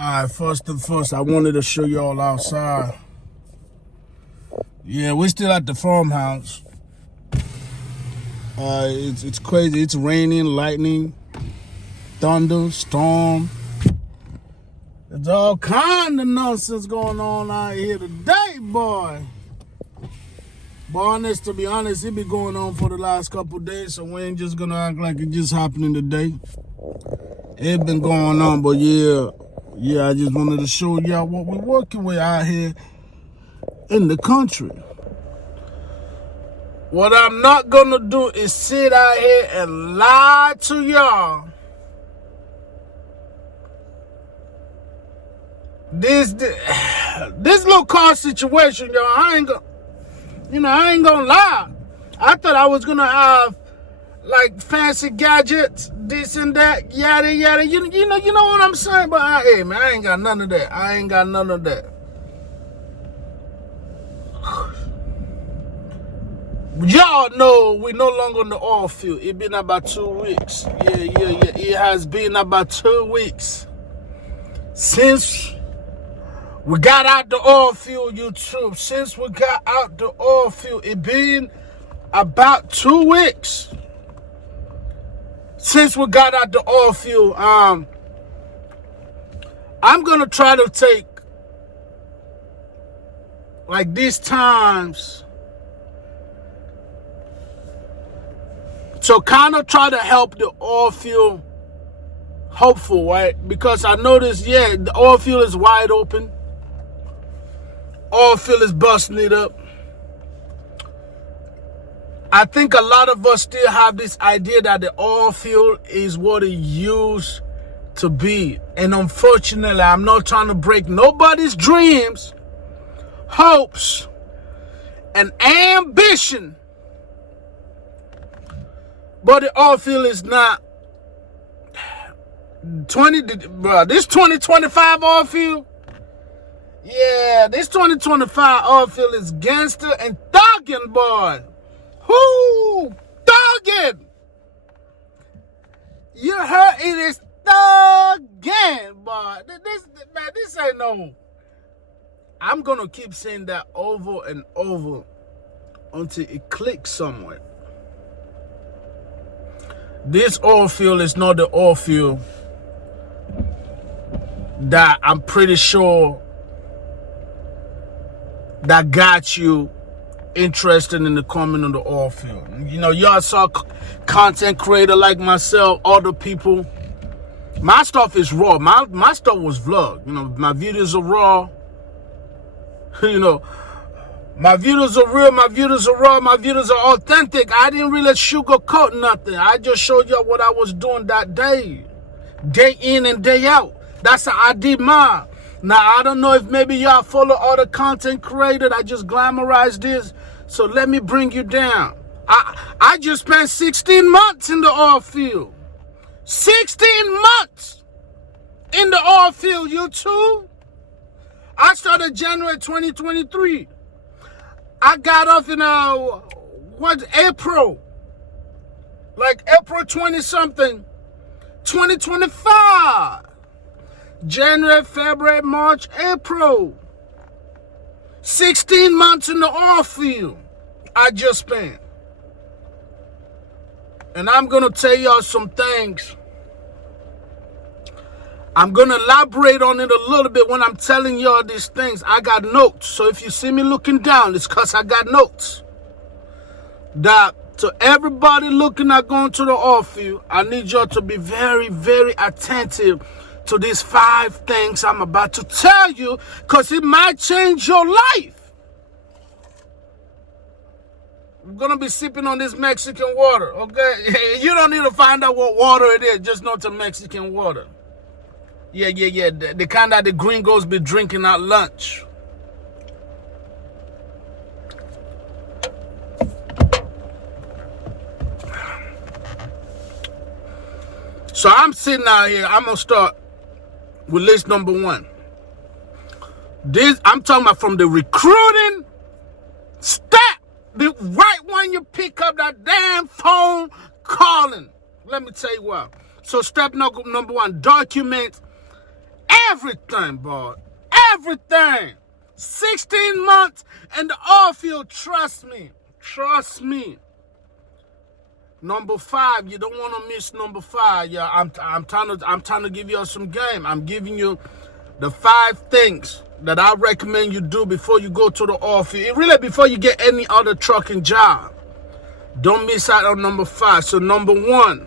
Alright, first and first, I wanted to show y'all outside. Yeah, we're still at the farmhouse. It's crazy. It's raining, lightning, thunder, storm. There's all kind of nonsense going on out here today, boy. But to be honest, it been going on for the last couple of days, so we ain't just gonna act like it just happening today. It been going on, but yeah, I just wanted to show y'all what we're working with out here in the country. What I'm not gonna do is sit out here and lie to y'all. This little car situation, y'all, I ain't gonna lie. I thought I was gonna have like fancy gadgets, this and that, yada yada. You know what I'm saying? But hey, man, I ain't got none of that. Y'all know we no longer on the oil field. It been about 2 weeks. Yeah. It has been about 2 weeks since we got out the oil field, YouTube. Since we got out the oil field, it been about 2 weeks since we got out the oil field. I'm gonna try to take like these times to kind of try to help the oil field hopeful, right? Because I noticed, the oil field is wide open. Oil field is busting it up. I think a lot of us still have this idea that the oil field is what it used to be. And unfortunately, I'm not trying to break nobody's dreams, hopes, and ambition. But the oil field is not this 2025 oil field. Yeah, this 2025 oil field is gangster and thugging, boy. Whoo, thugging. You heard it is thugging, boy. This ain't no. I'm gonna keep saying that over and over until it clicks somewhere. This oil field is not the oil field that I'm pretty sure that got you interested in the coming of the oil field. You know, y'all saw content creator like myself, other people. My stuff is raw. My stuff was vlog. You know, my videos are raw. You know, my videos are real, my videos are raw, my videos are authentic. I didn't really sugarcoat nothing. I just showed y'all what I was doing that day. Day in and day out. That's how I did mine. Now, I don't know if maybe y'all follow other content creators. I just glamorize this. So let me bring you down. I just spent 16 months in the oil field. 16 months in the oil field, YouTube. I started January 2023. I got off in April. Like April 20-something. 2025. January, February, March, April. 16 months in the oil field I just spent. And I'm going to tell y'all some things. I'm going to elaborate on it a little bit when I'm telling y'all these things. I got notes. So if you see me looking down, it's because I got notes. That to everybody looking at going to the oil field, I need y'all to be very, very attentive to these 5 things I'm about to tell you, because it might change your life. I'm going to be sipping on this Mexican water, okay? You don't need to find out what water it is. Just know it's a Mexican water. Yeah. The kind that the gringos be drinking at lunch. So I'm sitting out here. I'm going to start with list number 1. I'm talking about from the recruiting step. Right when you pick up that damn phone calling. Let me tell you what. So step number 1, document everything, boy. Everything. 16 months in the oil field. Trust me. Trust me. Number 5, you don't want to miss number 5. Yeah, I'm trying to give you some game. I'm giving you the 5 things that I recommend you do before you go to the oil field. Really, before you get any other trucking job. Don't miss out on number 5. So number 1,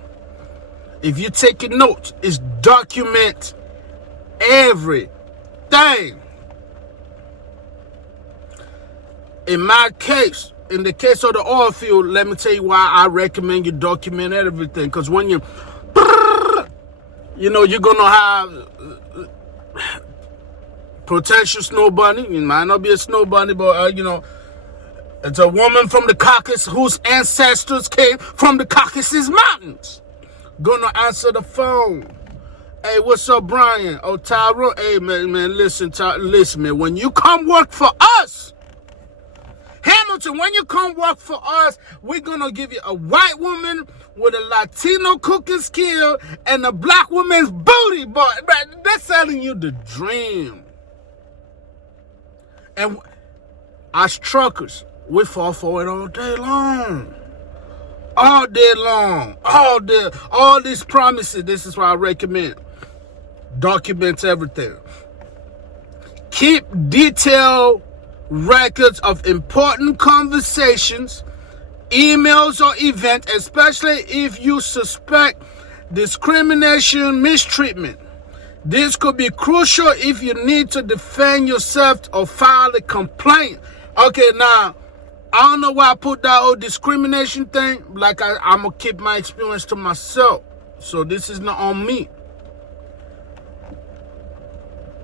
if you're taking notes, is document everything. In my case, in the case of the oil field, let me tell you why I recommend you document everything. Because when you're going to have potential snow bunny. It might not be a snow bunny, but, it's a woman from the Caucasus whose ancestors came from the Caucasus Mountains. Gonna answer the phone. Hey, what's up, Brian? Oh, Tyrone. Hey, man, listen, man. When you come work for us, Hamilton, when you come work for us, we're gonna give you a white woman with a Latino cooking skill and a black woman's booty, boy. They're selling you the dream. And as truckers, we fall for it all day long. All day long. All these promises. This is why I recommend. Document everything. Keep detailed records of important conversations, emails, or events, especially if you suspect discrimination, mistreatment. This could be crucial if you need to defend yourself or file a complaint. Okay, now, I don't know why I put that whole discrimination thing. Like, I'm going to keep my experience to myself. So this is not on me.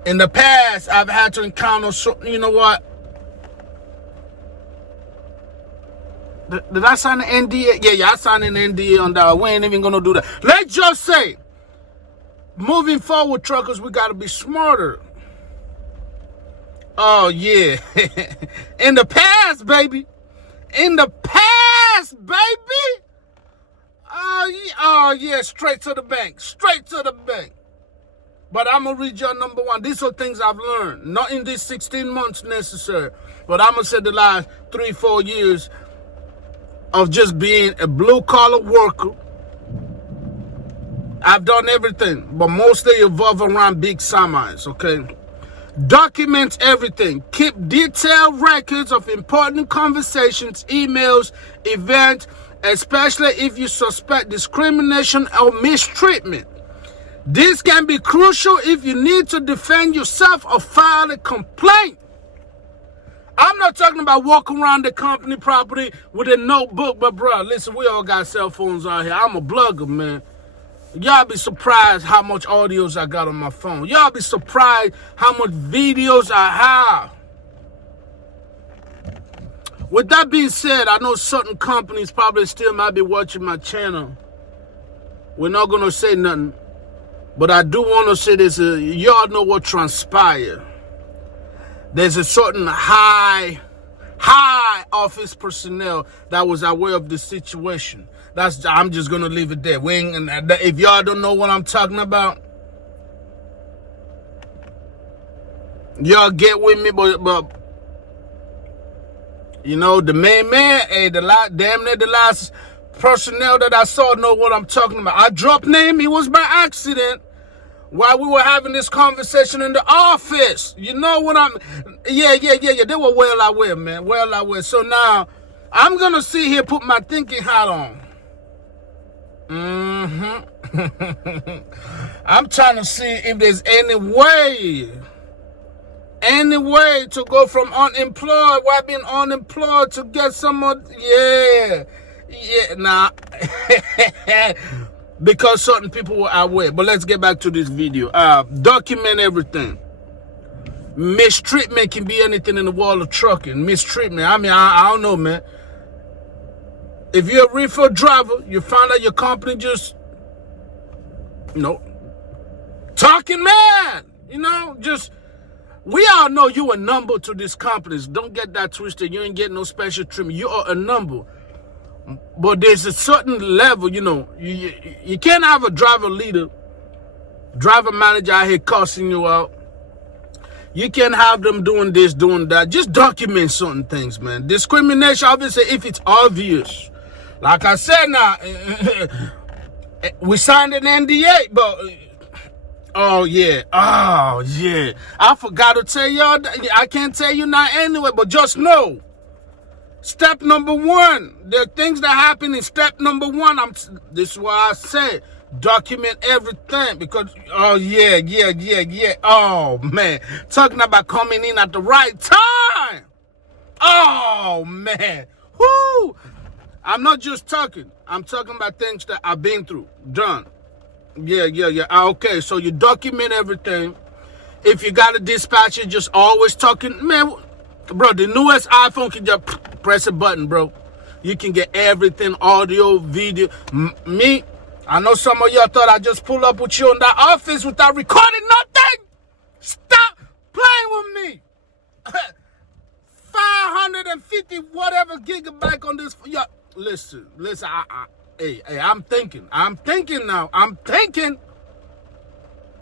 In the past, I've had to encounter, you know what? Did I sign an NDA? Yeah, I signed an NDA on that. We ain't even going to do that. Let's just say, moving forward, truckers, we got to be smarter. Oh, yeah. In the past, baby. In the past, baby. Oh, yeah. Straight to the bank. Straight to the bank. But I'm going to read you number 1. These are things I've learned. Not in these 16 months necessary. But I'm going to say the last 3-4 years of just being a blue-collar worker. I've done everything. But mostly evolve around big semis, okay? Document everything. Keep detailed records of important conversations, emails, events, especially if you suspect discrimination or mistreatment. This can be crucial if you need to defend yourself or file a complaint. I'm not talking about walking around the company property with a notebook, but bro, listen, we all got cell phones out here. I'm a blogger, man. Y'all be surprised how much audios I got on my phone. Y'all be surprised how much videos I have. With that being said, I know certain companies probably still might be watching my channel. We're not going to say nothing. But I do want to say this. Y'all know what transpired. There's a certain high office personnel that was aware of the situation. I'm just gonna leave it there. If y'all don't know what I'm talking about, y'all get with me. But the main man, damn near the last personnel that I saw know what I'm talking about. I dropped name. It was by accident. While we were having this conversation in the office. You know what Yeah. They were well aware, man. Well aware. So now, I'm going to sit here, put my thinking hat on. I'm trying to see if there's any way to go from unemployed, while being unemployed, to get someone. Yeah, nah. Because certain people were aware. But let's get back to this video. Document everything. Mistreatment can be anything in the world of trucking. Mistreatment. I don't know, man. If you're a reefer driver, you find out your company just, talking mad. We all know you a number to these companies. Don't get that twisted. You ain't getting no special treatment. You are a number. But there's a certain level, you can't have a driver leader Driver manager out here cussing you out. You can't have them doing this, doing that. Just document certain things, man. Discrimination, obviously, if it's obvious. Like I said now, we signed an NDA, but oh yeah. I forgot to tell y'all. I can't tell you now anyway, but just know. Step number one. There are things that happen in step number one. This is why I say document everything, because oh yeah. Oh man, talking about coming in at the right time. Oh man, whoo! I'm not just talking. I'm talking about things that I've been through, done. Yeah. Okay, so you document everything. If you got a dispatcher, just always talking, man. Bro, the newest iPhone can just press a button, bro. You can get everything, audio, video. Me, I know some of y'all thought I just pull up with you in that office without recording nothing. Stop playing with me. 550 whatever gigabyte on this. Yo, listen. Hey, I'm thinking now. I'm thinking.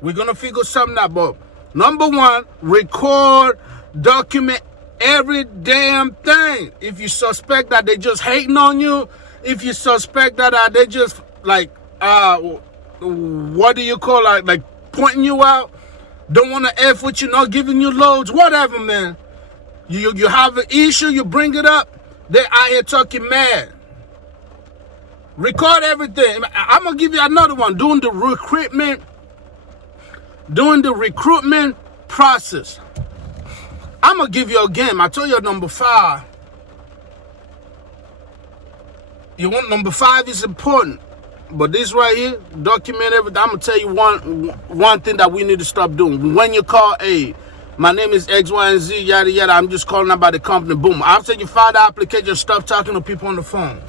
We're gonna figure something out, but number one, record, document every damn thing. If you suspect that they just hating on you, if you suspect that they just like what do you call like pointing you out, don't want to F with you, not giving you loads, whatever, man. You have an issue, you bring it up, they're out here talking mad. Record everything. I'm gonna give you another one. Doing the recruitment process. I'm gonna give you a game. I told you number 5. You want number 5 is important, but this right here, document everything. I'm gonna tell you one thing that we need to stop doing. When you call, hey, my name is X, Y, and Z, yada yada. I'm just calling about the company. Boom. After you file the application, stop talking to people on the phone.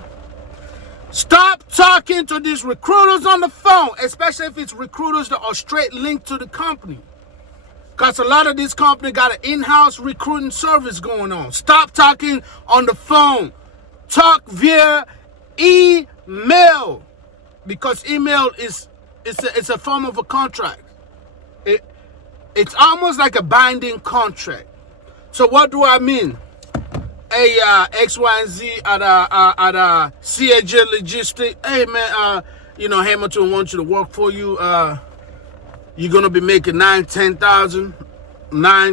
Stop talking to these recruiters on the phone, especially if it's recruiters that are straight linked to the company. Because a lot of these companies got an in-house recruiting service going on. Stop talking on the phone. Talk via email. Because email it's a form of a contract. It's almost like a binding contract. So what do I mean? Hey, X, Y, and Z at CAJ Logistics. Hey, man, Hamilton wants you to work for you. You're gonna be making $9,000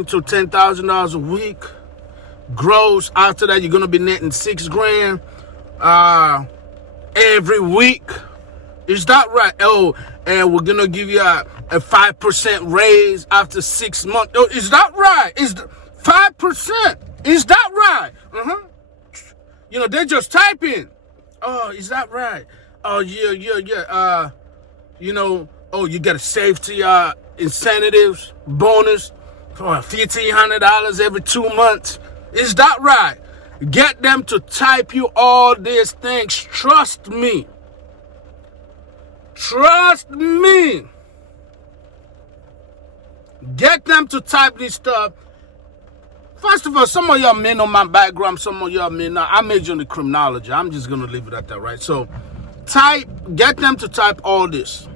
to $10,000 a week gross. After that, you're gonna be netting $6,000 every week. Is that right? Oh, and we're gonna give you a 5% raise after 6 months. Oh, is that right? Is 5%? Is that right? They just type in. Oh, is that right? Oh, yeah. Oh, you got a safety incentives, bonus for $1,500 every 2 months. Is that right? Get them to type you all these things. Trust me. Get them to type this stuff. First of all, some of y'all may know my background, some of y'all may not. I major in the criminology. I'm just going to leave it at that, right? So, get them to type all this.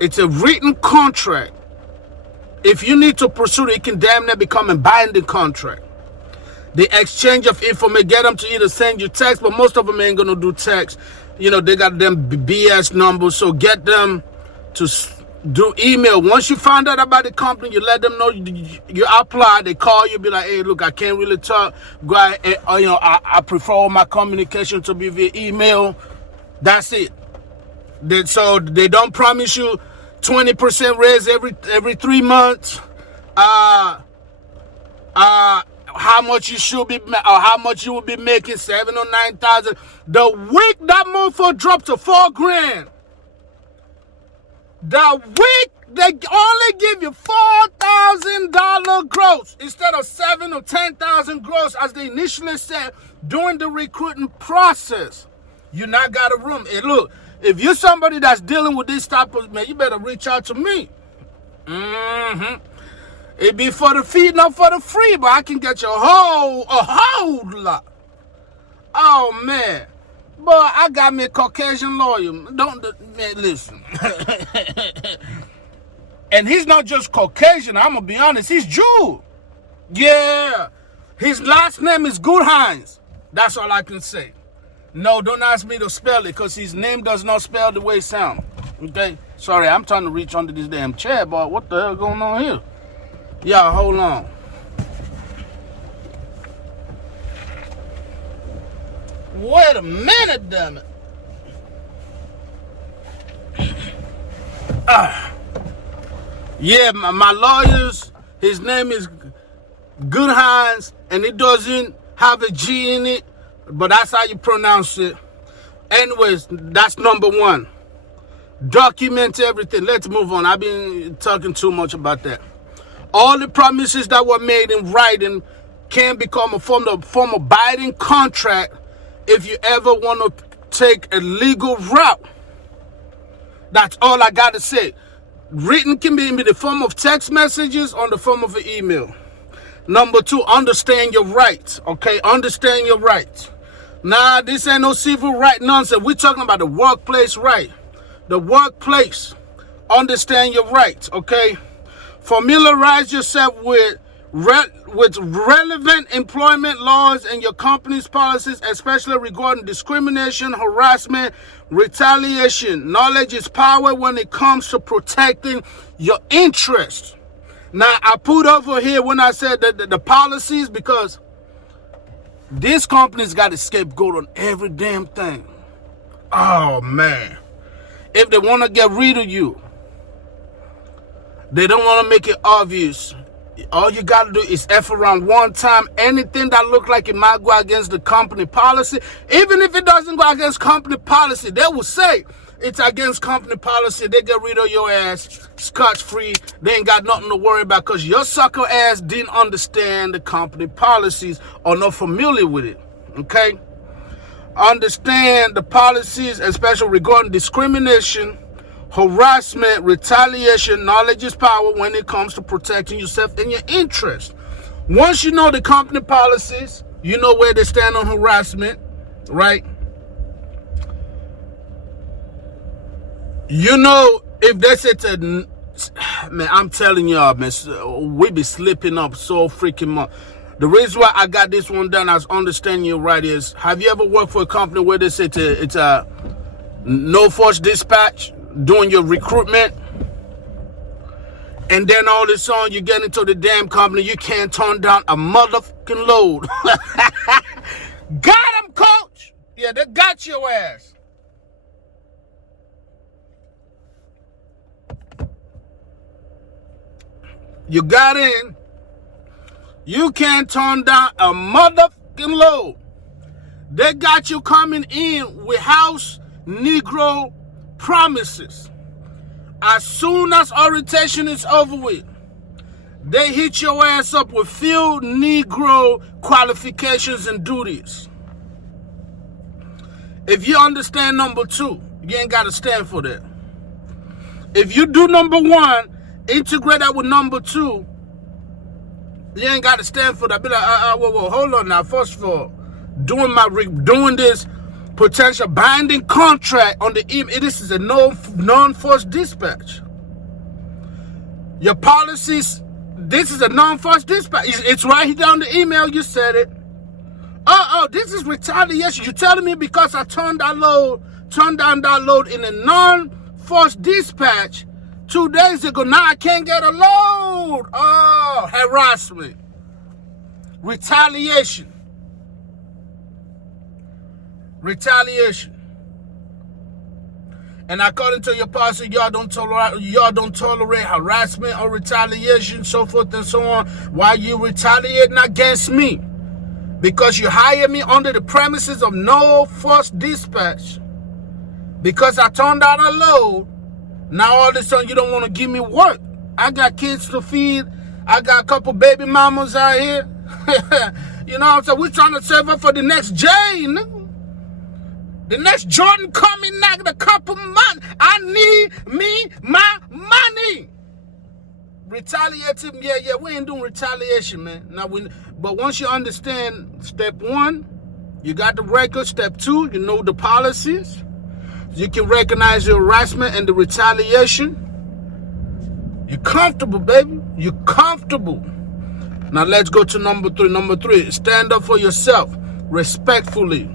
It's a written contract. If you need to pursue it, it can damn near become a binding contract. The exchange of information, get them to either send you text, but most of them ain't going to do text. They got them BS numbers, so get them to do email. Once you find out about the company, you let them know you apply. They call you, be like, hey, look, I can't really talk. Go ahead, I prefer all my communication to be via email. That's it. So they don't promise you 20% raise every 3 months. How much you should be, or how much you will be making, 7,000 or 9,000. The week that motherfucker dropped to $4,000. The week they only give you $4,000 gross instead of 7,000 or 10,000 gross as they initially said during the recruiting process. You not got a room. And look, if you're somebody that's dealing with this type of, man, you better reach out to me. It be for the fee, not for the free, but I can get you a whole lot. Oh man, But I got me a Caucasian lawyer. Don't, man, listen. And he's not just Caucasian, I'm going to be honest. He's Jew. Yeah. His last name is Goodhines. That's all I can say. No, don't ask me to spell it because his name does not spell the way it sounds. Okay? Sorry, I'm trying to reach under this damn chair, but what the hell going on here? Yeah, hold on. Wait a minute, damn it. Yeah, my lawyer's, his name is Goodhines, and it doesn't have a G in it, but that's how you pronounce it. Anyways, that's number one. Document everything. Let's move on. I've been talking too much about that. All the promises that were made in writing can become a form of binding contract if you ever want to take a legal route. That's all I got to say. Written can be in the form of text messages or in the form of an email. Number two, understand your rights. Okay, understand your rights. Nah, this ain't no civil right nonsense. We're talking about the workplace right. The workplace. Understand your rights, okay? Familiarize yourself with relevant employment laws and your company's policies, especially regarding discrimination, harassment, retaliation. Knowledge is power when it comes to protecting your interests. Now, I put over here when I said that the policies, because this company's got a scapegoat on every damn thing. Oh, man. If they want to get rid of you, they don't want to make it obvious. All you got to do is F around one time. Anything that look like it might go against the company policy, even if it doesn't go against company policy, they will say it's against company policy. They get rid of your ass scotch-free. They ain't got nothing to worry about because your sucker ass didn't understand the company policies or not familiar with it. Okay? Understand the policies, especially regarding discrimination, harassment, retaliation. Knowledge is power when it comes to protecting yourself and your interest. Once you know the company policies, you know where they stand on harassment, right? You know if they say to, man, I'm telling y'all, man, we be slipping up so freaking much. The reason why I got this one done as understanding your right is, have you ever worked for a company where they say it's a no force dispatch doing your recruitment, and then all this on you get into the damn company, you can't turn down a motherfucking load. Got him, coach. Yeah, they got your ass. You got in. You can't turn down a motherfucking load. They got you coming in with house Negro promises. As soon as orientation is over with, they hit your ass up with field Negro qualifications and duties. If you understand number two, you ain't got to stand for that. If you do number one, integrate that with number two, you ain't got to stand for that. Be like, whoa, hold on now. First of all, doing this potential binding contract on the email. This is a non-force dispatch. Your policies, this is a non-force dispatch. It's right here down the email. You said it. Oh, this is retaliation. You telling me because I turned down that load in a non-force dispatch 2 days ago, now I can't get a load. Oh, harassment. Retaliation. And according to your policy, y'all don't tolerate harassment or retaliation, so forth and so on. Why you retaliating against me? Because you hired me under the premises of no force dispatch. Because I turned out a load. Now all of a sudden you don't want to give me work. I got kids to feed. I got a couple baby mamas out here. You know what I'm saying? We're trying to save up for the next Jane. The next Jordan coming in a couple months. I need me my money. Retaliating, yeah, we ain't doing retaliation, man. But once you understand step one, You got the record. Step 2, you know the policies. You can recognize the harassment and the retaliation. You're comfortable, baby. You're comfortable. Now let's go to number 3. Number 3, stand up for yourself respectfully.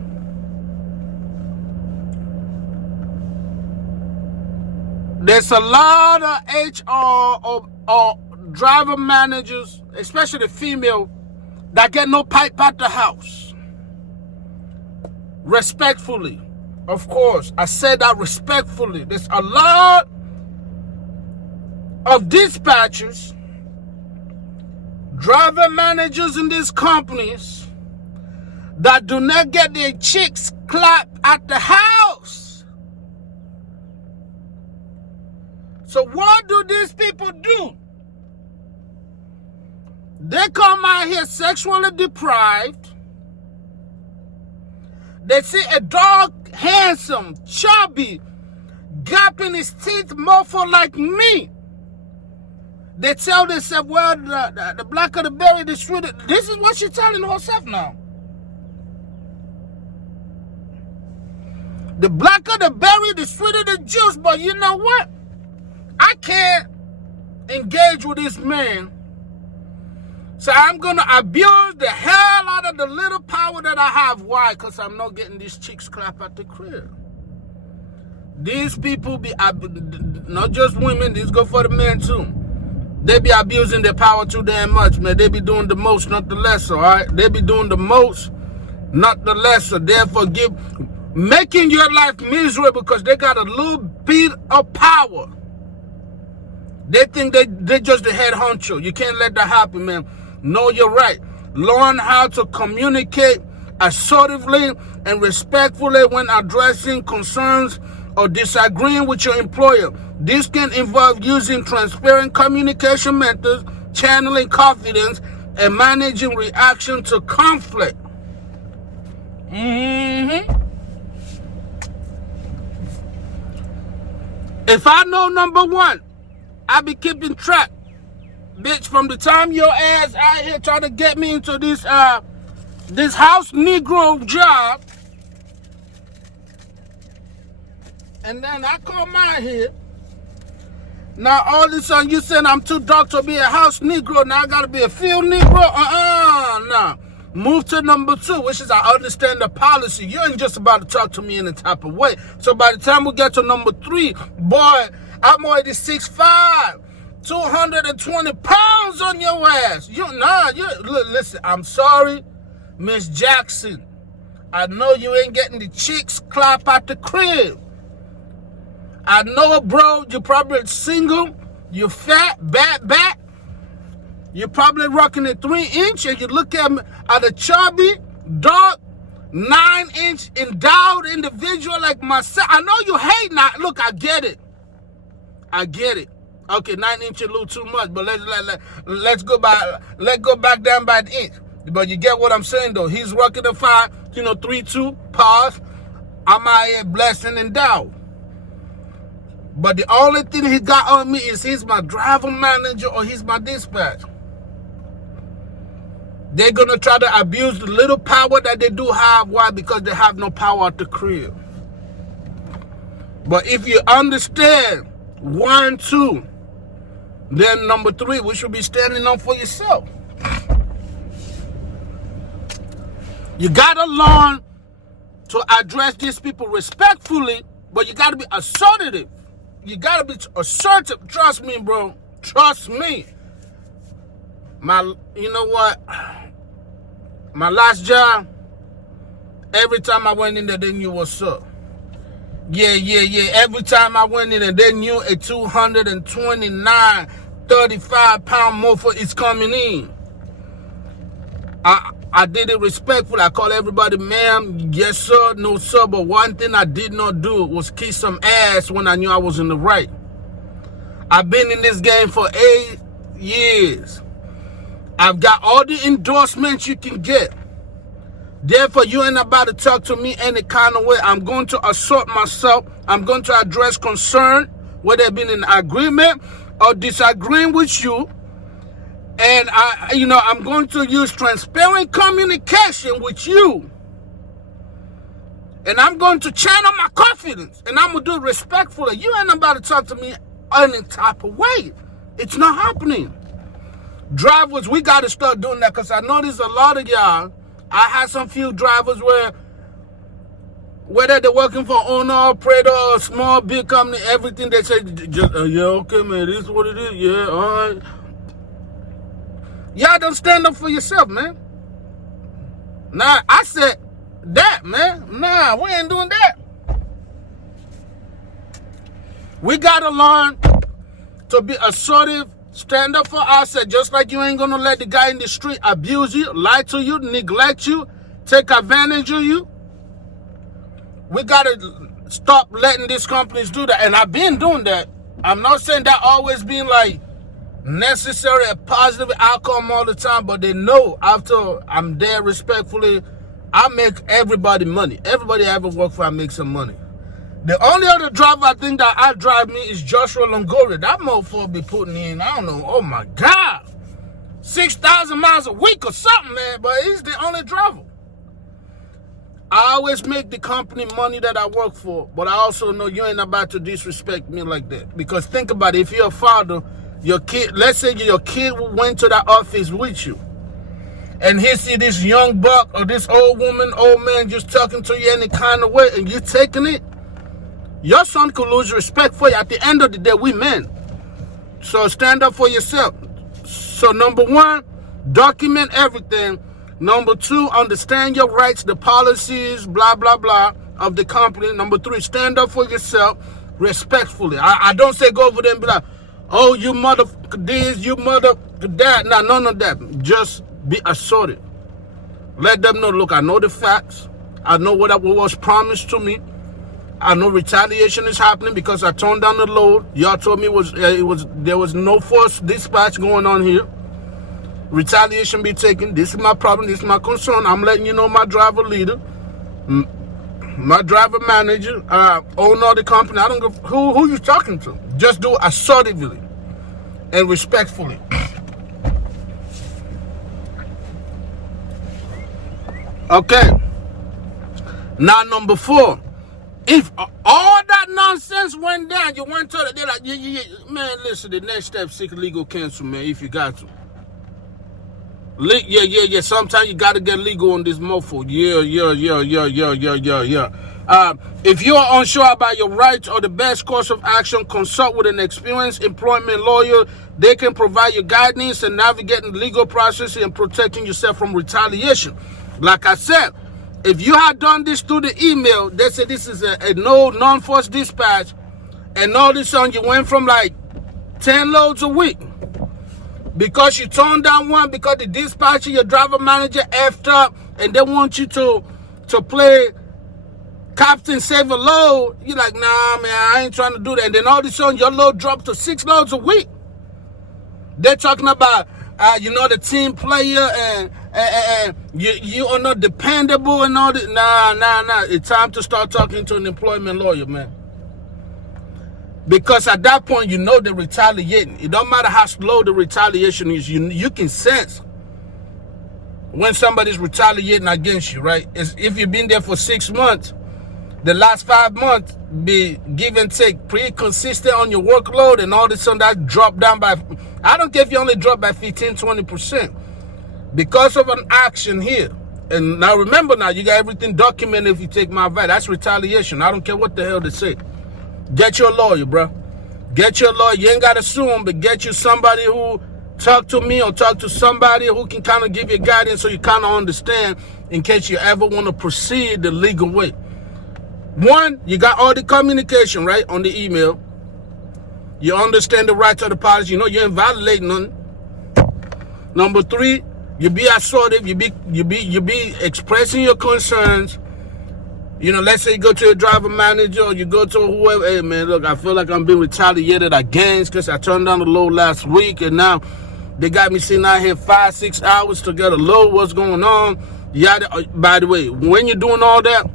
There's a lot of HR or driver managers, especially female, that get no pipe at the house. Respectfully. Of course, I said that respectfully. There's a lot of dispatchers, driver managers in these companies that do not get their chicks clapped at the house. So what do these people do? They come out here sexually deprived. They see a dog, handsome, chubby, gapping his teeth, mofo like me. They tell themselves, well, the blacker the berry, the sweeter. This is what she's telling herself now. The blacker the berry, the sweeter the juice. But you know what? I can't engage with this man. So I'm going to abuse the hell out of the little power that I have. Why? Because I'm not getting these chicks clap at the crib. These people be, not just women, these go for the men too. They be abusing their power too damn much, man. They be doing the most, not the lesser, all right? They be doing the most, not the lesser. Therefore, making your life miserable because they got a little bit of power. They think they just the head honcho. You can't let that happen, man. Know your right. Learn how to communicate assertively and respectfully when addressing concerns or disagreeing with your employer. This can involve using transparent communication methods, channeling confidence, and managing reaction to conflict. If I know number 1, I be keeping track. Bitch, from the time your ass out here trying to get me into this house Negro job, and then I come out here. Now all of a sudden you saying I'm too dark to be a house Negro. Now I gotta be a field Negro? Nah. Move to number 2, which is I understand the policy. You ain't just about to talk to me in a type of way. So by the time we get to number 3, boy, I'm already 6'5", 220 pounds on your ass. Look, listen, I'm sorry, Miss Jackson. I know you ain't getting the chicks clap at the crib. I know, bro, you're probably single, you're fat, back. You're probably rocking a 3-inch, and you look at me at a chubby, dark, 9-inch endowed individual like myself. I know you hate now. Look, I get it. Okay, 9-inch a little too much, but let's go back down by the inch. But you get what I'm saying though. He's rocking a 3'2", pause. I'm out here blessed and endowed. But the only thing he got on me is he's my driver manager or he's my dispatch. They're going to try to abuse the little power that they do have. Why? Because they have no power at the crib. But if you understand 1, 2, then number 3, we should be standing up for yourself. You got to learn to address these people respectfully, but you got to be assertive. You got to be assertive. Trust me, bro. Trust me. You know what? My last job, every time I went in there, they knew what's up. Yeah. Every time I went in there, they knew a 229, 35-pound mofo is coming in. I did it respectfully. I call everybody ma'am, yes sir, no sir. But one thing I did not do was kiss some ass when I knew I was in the right. I've been in this game for 8 years. I've got all the endorsements you can get. Therefore, you ain't about to talk to me any kind of way. I'm going to assert myself. I'm going to address concern, whether it been in agreement or disagreeing with you. And I'm going to use transparent communication with you. And I'm going to channel my confidence. And I'm going to do it respectfully. You ain't about to talk to me any type of way. It's not happening. Drivers, we got to start doing that, because I noticed a lot of y'all. I had some few drivers where, whether they're working for owner, operator, or small, big company, everything they say, just, yeah, okay, man, this is what it is. Yeah, all right. Y'all don't stand up for yourself, man. Nah, I said that, man. Nah, we ain't doing that. We got to learn to be assertive, stand up for ourselves, just like you ain't going to let the guy in the street abuse you, lie to you, neglect you, take advantage of you. We got to stop letting these companies do that. And I've been doing that. I'm not saying that always being like necessary a positive outcome all the time, but they know after I'm there respectfully, I make everybody money. Everybody I ever work for, I make some money. The only other driver I think that I drive me is Joshua Longoria. That motherfucker be putting in, I don't know, oh my God, 6,000 miles a week or something, man, but he's the only driver. I always make the company money that I work for, but I also know you ain't about to disrespect me like that. Because think about it, if you're a father, your kid, let's say your kid went to that office with you, and he see this young buck or this old woman, old man just talking to you any kind of way, and you taking it, your son could lose respect for you. At the end of the day, we men. So stand up for yourself. So number one, document everything. Number two, understand your rights, the policies, blah, blah, blah, of the company. Number three, stand up for yourself respectfully. I don't say go over there and be like, oh, you mother this, you mother that. Nah, none of that. Just be assertive. Let them know, look, I know the facts. I know what was promised to me. I know retaliation is happening because I turned down the load. Y'all told me there was no force dispatch going on here. Retaliation be taken. This is my problem. This is my concern. I'm letting you know, my driver leader, my driver manager, owner of the company. I don't know who you talking to. Just do it assertively and respectfully. Okay. Now number 4. If all that nonsense went down, you went to the, they're like, yeah, man, listen, the next step, seek legal counsel, man, if you got to. Yeah. Sometimes you got to get legal on this mofo. Yeah. If you are unsure about your rights or the best course of action, consult with an experienced employment lawyer. They can provide you guidance in navigating the legal process and protecting yourself from retaliation. Like I said, if you had done this through the email, they said this is a no non-force dispatch, and all this on you went from like 10 loads a week because you turned down one because the dispatcher, your driver manager effed up, and they want you to play Captain Save a Load. You're like, nah, man, I ain't trying to do that. And then all this on your load dropped to 6 loads a week. They're talking about, the team player and you are not dependable and all that. Nah. It's time to start talking to an employment lawyer, man. Because at that point, you know they're retaliating. It don't matter how slow the retaliation is. You can sense when somebody's retaliating against you, right? If you've been there for 6 months, the last 5 months be give and take, pretty consistent on your workload, and all of a sudden that drop down by, I don't care if you only drop by 15-20%. Because of an action here. And now remember, now you got everything documented. If you take my advice, that's retaliation. I don't care what the hell they say. Get your lawyer, bro. Get your lawyer. You ain't got to sue him, but get you somebody who talk to me or talk to somebody who can kind of give you guidance so you kind of understand in case you ever want to proceed the legal way. One, you got all the communication, right, on the email. You understand the rights of the parties. You know you ain't violating none. Number 3, you be assertive, you be expressing your concerns. Let's say you go to a driver manager or you go to whoever, hey man, look, I feel like I'm being retaliated against because I turned down the load last week and now they got me sitting out here 5-6 hours to get a load. What's going on? By the way, when you're doing all that,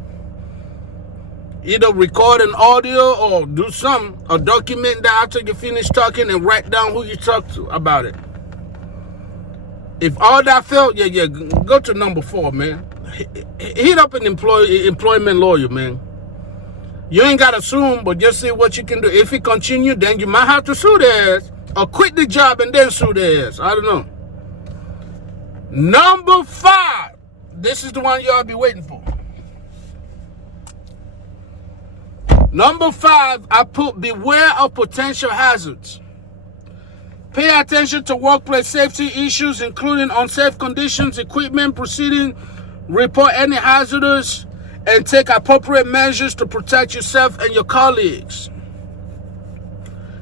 either record an audio or do something, or document that after you finish talking and write down who you talked to about it. If all that failed, yeah, go to number 4, man. hit up an employment lawyer, man. You ain't got to sue him, but just see what you can do. If he continue, then you might have to sue their ass. Or quit the job and then sue their ass. I don't know. Number 5. This is the one y'all be waiting for. Number 5, I put beware of potential hazards. Pay attention to workplace safety issues, including unsafe conditions, equipment, proceeding, report any hazards, and take appropriate measures to protect yourself and your colleagues.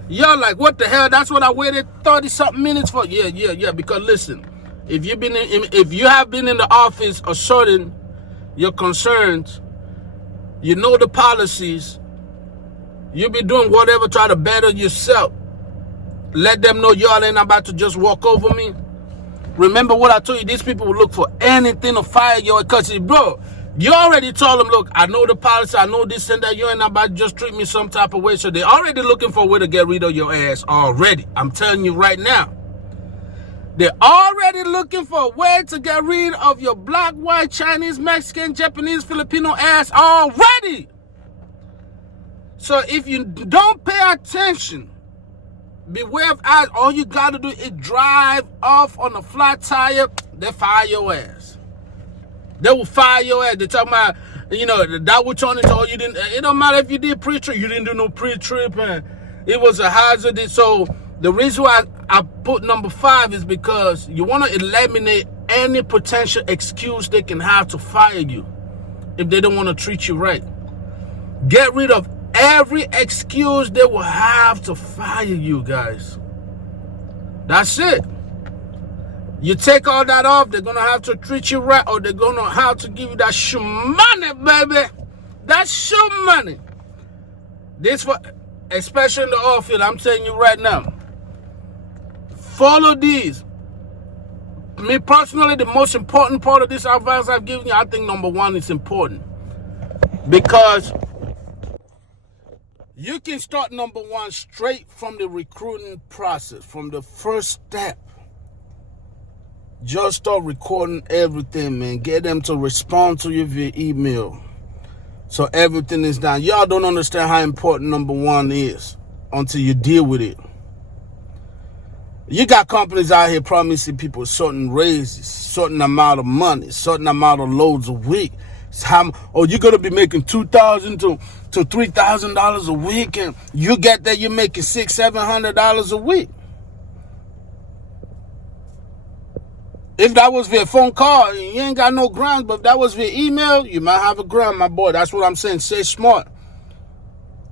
Y'all like, what the hell? That's what I waited 30-something minutes for. Yeah. Because listen, if you have been in the office asserting your concerns, you know the policies, you be doing whatever, try to better yourself. Let them know y'all ain't about to just walk over me. Remember what I told you, these people will look for anything to fire your because, bro, you already told them, look, I know the policy, I know this and that, you ain't about to just treat me some type of way. So they're already looking for a way to get rid of your ass already. I'm telling you right now. They're already looking for a way to get rid of your black, white, Chinese, Mexican, Japanese, Filipino ass already. So if you don't pay attention, beware of eyes. All you got to do is drive off on a flat tire. They fire your ass. They will fire your ass. They talk about, that will turn into, you didn't, it don't matter if you did pre-trip. You didn't do no pre-trip and it was a hazard. So the reason why I put number 5 is because you want to eliminate any potential excuse they can have to fire you if they don't want to treat you right. Get rid of every excuse they will have to fire you, guys. That's it. You take all that off, they're going to have to treat you right, or they're going to have to give you that shoe money, baby. That shoe money. This, for, especially in the Oilfield, I'm telling you right now. Follow these. Me personally, the most important part of this advice I've given you, I think number 1 is important. Because you can start number 1 straight from the recruiting process, from the first step. Just start recording everything, man. Get them to respond to you via email. So everything is done. Y'all don't understand how important number 1 is until you deal with it. You got companies out here promising people certain raises, certain amount of money, certain amount of loads a week. You're going to be making $2,000 to $3,000 a week, and you get there, you're making $600-700 a week. If that was via phone call, you ain't got no grounds, but if that was via email, you might have a ground, my boy. That's what I'm saying. Stay smart.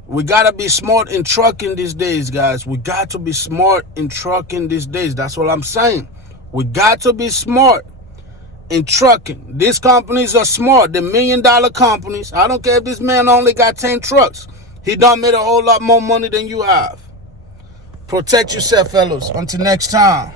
We got to be smart in trucking these days, guys. We got to be smart in trucking these days. That's what I'm saying. We got to be smart in trucking. These companies are smart. They're $1 million companies. I don't care if this man only got 10 trucks. He done made a whole lot more money than you have. Protect yourself, fellas. Until next time.